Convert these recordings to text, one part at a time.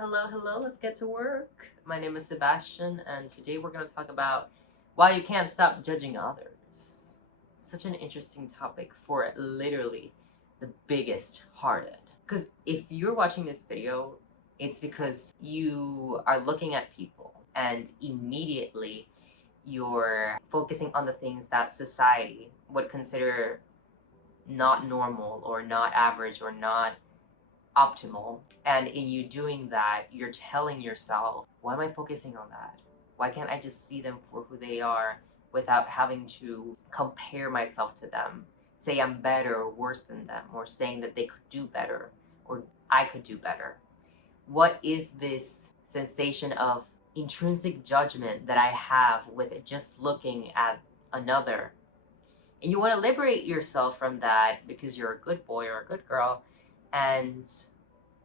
Hello, hello, let's get to work. My name is Sebastian, and today we're going to talk about why you can't stop judging others. Such an interesting topic for literally the biggest hearted. Because if you're watching this video, it's because you are looking at people and immediately you're focusing on the things that society would consider not normal or not average or not optimal. And in you doing that, you're telling yourself, why am I focusing on that? Why can't I just see them for who they are without having to compare myself to them? Say I'm better or worse than them, or saying that they could do better or I could do better. What is this sensation of intrinsic judgment that I have with just looking at another? And you want to liberate yourself from that because you're a good boy or a good girl, and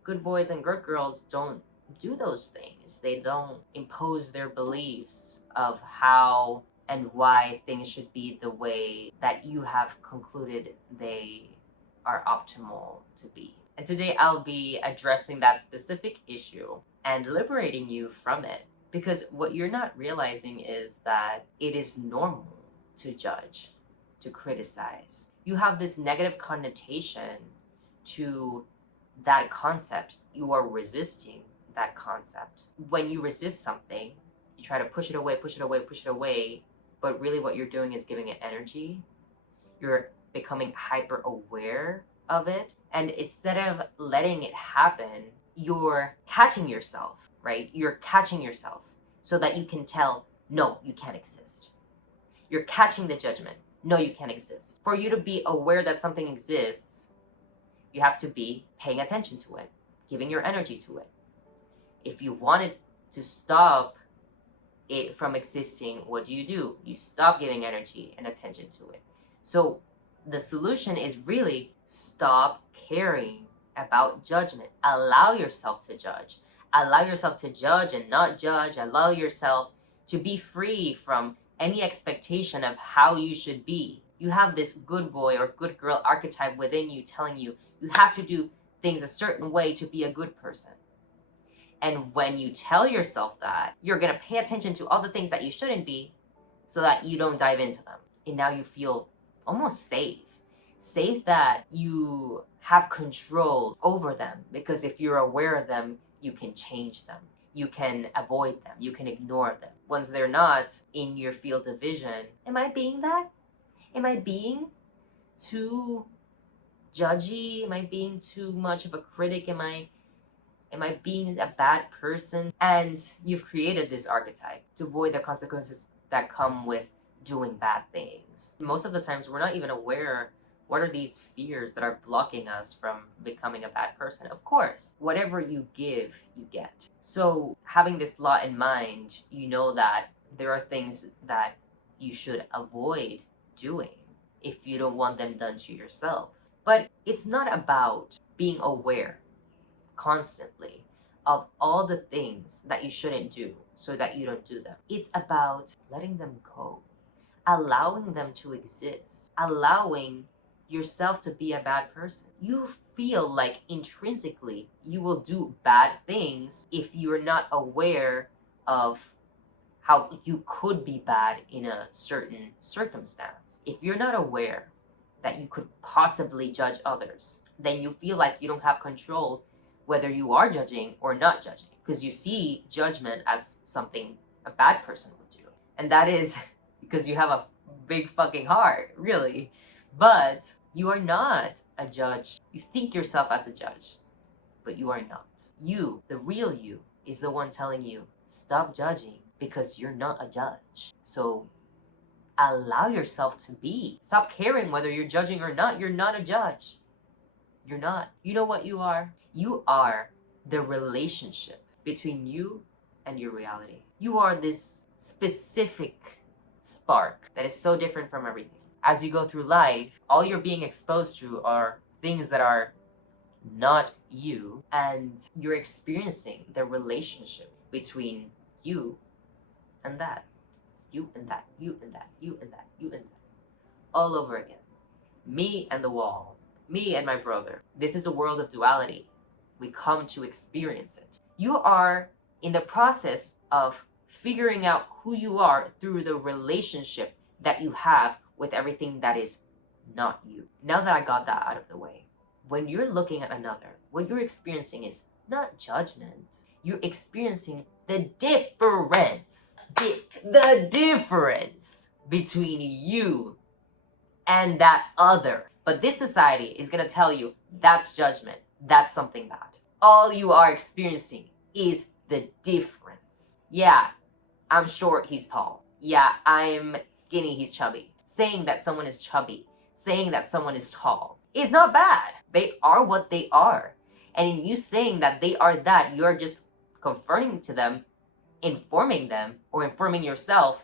good boys and good girls don't do those things. They don't impose their beliefs of how and why things should be the way that you have concluded they are optimal to be. And today I'll be addressing that specific issue and liberating you from it. Because what you're not realizing is that it is normal to judge, to criticize. You have this negative connotation to that concept. You are resisting that concept. When you resist something, you try to push it away, push it away, push it away, but really what you're doing is giving it energy. You're becoming hyper aware of it, and instead of letting it happen, you're catching yourself, right? You're catching yourself so that you can tell, no, you can't exist. You're catching the judgment. No, you can't exist. For you to be aware that something exists, you have to be paying attention to it, giving your energy to it. If you wanted to stop it from existing, what do? You stop giving energy and attention to it. So the solution is really stop caring about judgment. Allow yourself to judge. Allow yourself to judge and not judge. Allow yourself to be free from any expectation of how you should be. You have this good boy or good girl archetype within you telling you you have to do things a certain way to be a good person. And when you tell yourself that, you're going to pay attention to all the things that you shouldn't be so that you don't dive into them. And now you feel almost safe. Safe that you have control over them, because if you're aware of them, you can change them. You can avoid them. You can ignore them. Once they're not in your field of vision, am I being that? Am I being too judgy? Am I being too much of a critic? Am I being a bad person? And you've created this archetype to avoid the consequences that come with doing bad things. Most of the times we're not even aware what are these fears that are blocking us from becoming a bad person. Of course, whatever you give, you get. So having this law in mind, you know that there are things that you should avoid doing if you don't want them done to yourself. But it's not about being aware constantly of all the things that you shouldn't do so that you don't do them. It's about letting them go, allowing them to exist, allowing yourself to be a bad person. You feel like intrinsically you will do bad things if you're not aware of how you could be bad in a certain circumstance. If you're not aware that you could possibly judge others, then you feel like you don't have control whether you are judging or not judging, because you see judgment as something a bad person would do. And that is because you have a big fucking heart, really. But you are not a judge. You think yourself as a judge, but you are not. You, the real you, is the one telling you, stop judging because you're not a judge. So allow yourself to be. Stop caring whether you're judging or not. You're not a judge. You're not. You know what you are? You are the relationship between you and your reality. You are this specific spark that is so different from everything. As you go through life, all you're being exposed to are things that are not you, and you're experiencing the relationship between you and that. You and that, you and that, you and that, you and that. All over again. Me and the wall. Me and my brother. This is a world of duality. We come to experience it. You are in the process of figuring out who you are through the relationship that you have with everything that is not you. Now that I got that out of the way, when you're looking at another, what you're experiencing is not judgment. You're experiencing the difference. The difference between you and that other. But this society is going to tell you that's judgment. That's something bad. All you are experiencing is the difference. Yeah, I'm short, he's tall. Yeah, I'm skinny, he's chubby. Saying that someone is chubby, saying that someone is tall is not bad. They are what they are. And in you saying that they are that, you are just confirming to them, informing them, or informing yourself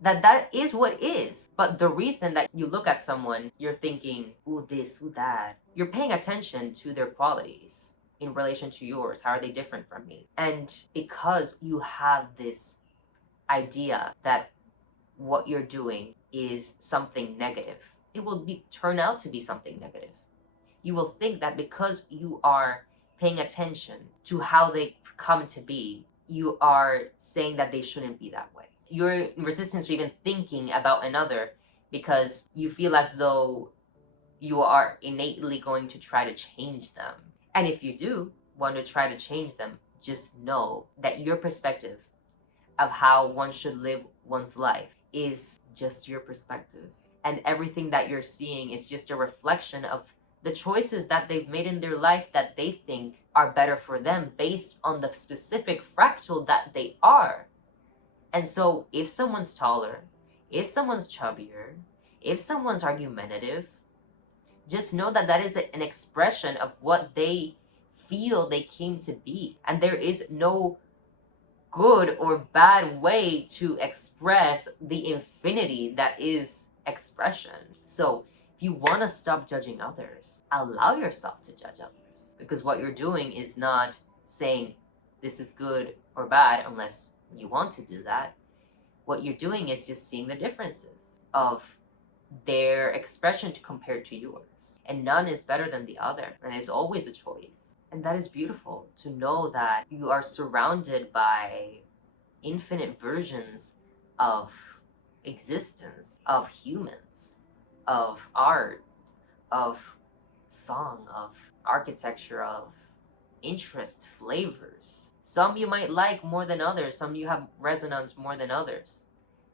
that that is what is. But the reason that you look at someone, you're thinking, ooh, this, ooh, that. You're paying attention to their qualities in relation to yours. How are they different from me? And because you have this idea that what you're doing is something negative, it will turn out to be something negative. You will think that because you are paying attention to how they come to be, you are saying that they shouldn't be that way. You're in resistance to even thinking about another because you feel as though you are innately going to try to change them. And if you do want to try to change them, just know that your perspective of how one should live one's life is just your perspective. And everything that you're seeing is just a reflection of the choices that they've made in their life that they think are better for them based on the specific fractal that they are. And so if someone's taller, if someone's chubbier, if someone's argumentative, just know that that is an expression of what they feel they came to be. And there is no good or bad way to express the infinity that is expression. So if you want to stop judging others, allow yourself to judge others, because what you're doing is not saying this is good or bad unless you want to do that. What you're doing is just seeing the differences of their expression compared to yours, and none is better than the other, and it's always a choice. And that is beautiful, to know that you are surrounded by infinite versions of existence, of humans, of art, of song, of architecture, of interest, flavors. Some you might like more than others, some you have resonance more than others.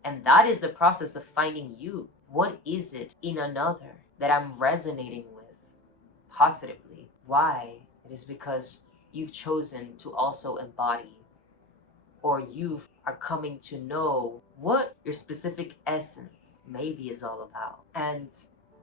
And that is the process of finding you. What is it in another that I'm resonating with positively? Why? It is because you've chosen to also embody, or you are coming to know what your specific essence maybe is all about. And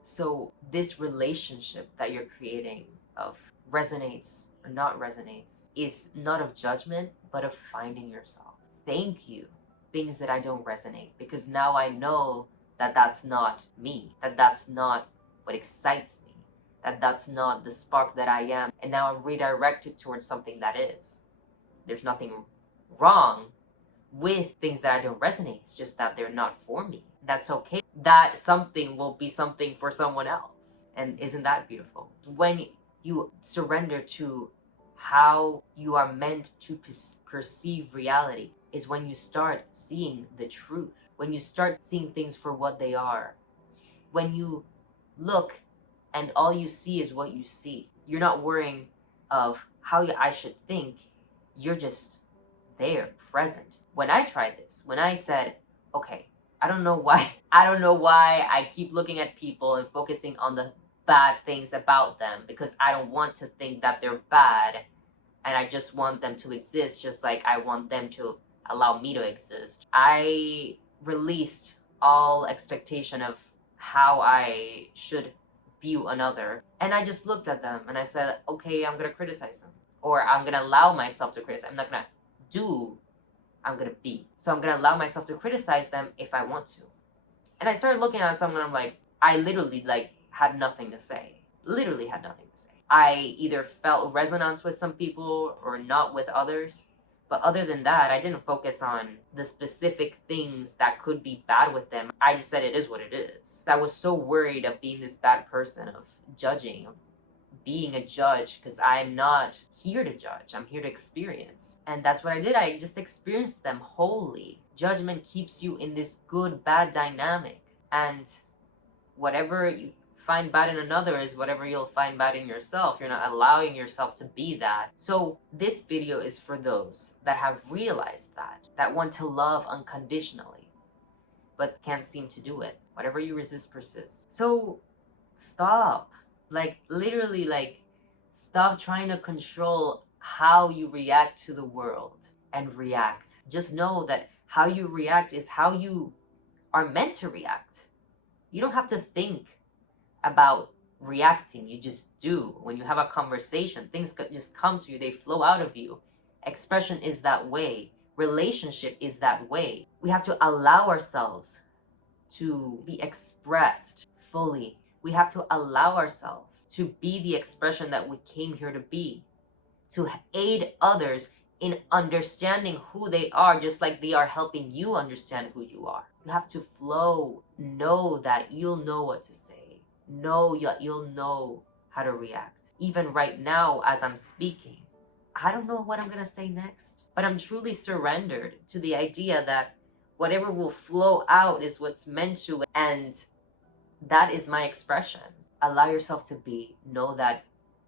so this relationship that you're creating of resonates or not resonates is not of judgment, but of finding yourself. Thank you, things that I don't resonate, because now I know that that's not me, that that's not what excites me, that that's not the spark that I am, and now I'm redirected towards something that is. There's nothing wrong with things that I don't resonate, it's just that they're not for me. That's okay. That something will be something for someone else. And isn't that beautiful? When you surrender to how you are meant to perceive reality is when you start seeing the truth, when you start seeing things for what they are, when you look and all you see is what you see. You're not worrying of how I should think, you're just there, present. When I tried this, when I said, okay, I don't know why I keep looking at people and focusing on the bad things about them, because I don't want to think that they're bad, and I just want them to exist just like I want them to allow me to exist. I released all expectation of how I should view another, and I just looked at them and I said, okay, I'm gonna criticize them, or I'm gonna allow myself to criticize. I'm not gonna do, I'm gonna be. So I'm gonna allow myself to criticize them if I want to. And I started looking at someone, I'm like, I literally had nothing to say. Literally had nothing to say. I either felt resonance with some people or not with others. But other than that, I didn't focus on the specific things that could be bad with them. I just said it is what it is. I was so worried of being this bad person, of judging, of being a judge, because I'm not here to judge. I'm here to experience. And that's what I did. I just experienced them wholly. Judgment keeps you in this good bad dynamic. And whatever you find bad in another is whatever you'll find bad in yourself. You're not allowing yourself to be that. So this video is for those that have realized that want to love unconditionally, but can't seem to do it. Whatever you resist persists. So stop. Like, literally, like, stop trying to control how you react to the world and react. Just know that how you react is how you are meant to react. You don't have to think about reacting. You just do. When you have a conversation, things just come to you. They flow out of you. Expression is that way. Relationship is that way. We have to allow ourselves to be expressed fully. We have to allow ourselves to be the expression that we came here to be, to aid others in understanding who they are, just like they are helping you understand who you are. You have to flow. Know that you'll know what to say. Know that you'll know how to react. Even right now, as I'm speaking, I don't know what I'm gonna say next, but I'm truly surrendered to the idea that whatever will flow out is what's meant to, and that is my expression. Allow yourself to be. Know that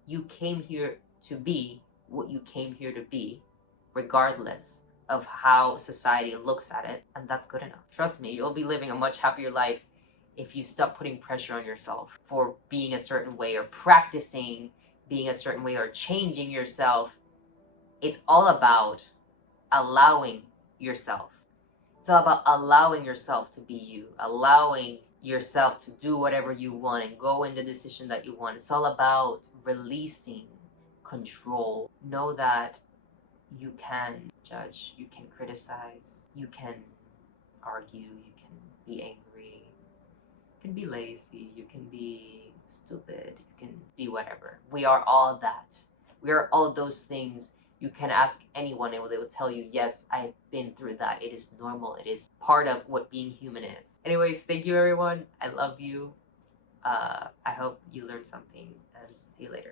you came here to be what you came here to be, regardless of how society looks at it, and that's good enough. Trust me, you'll be living a much happier life if you stop putting pressure on yourself for being a certain way or practicing being a certain way or changing yourself. It's all about allowing yourself. It's all about allowing yourself to be you, allowing yourself to do whatever you want and go in the decision that you want. It's all about releasing control. Know that you can judge, you can criticize, you can argue, you can be angry, you can be lazy, you can be stupid, you can be whatever. We are all that. We are all those things. You can ask anyone and they will tell you, yes, I've been through that. It is normal. It is part of what being human is. Anyways, thank you everyone. I love you. I hope you learned something, and see you later.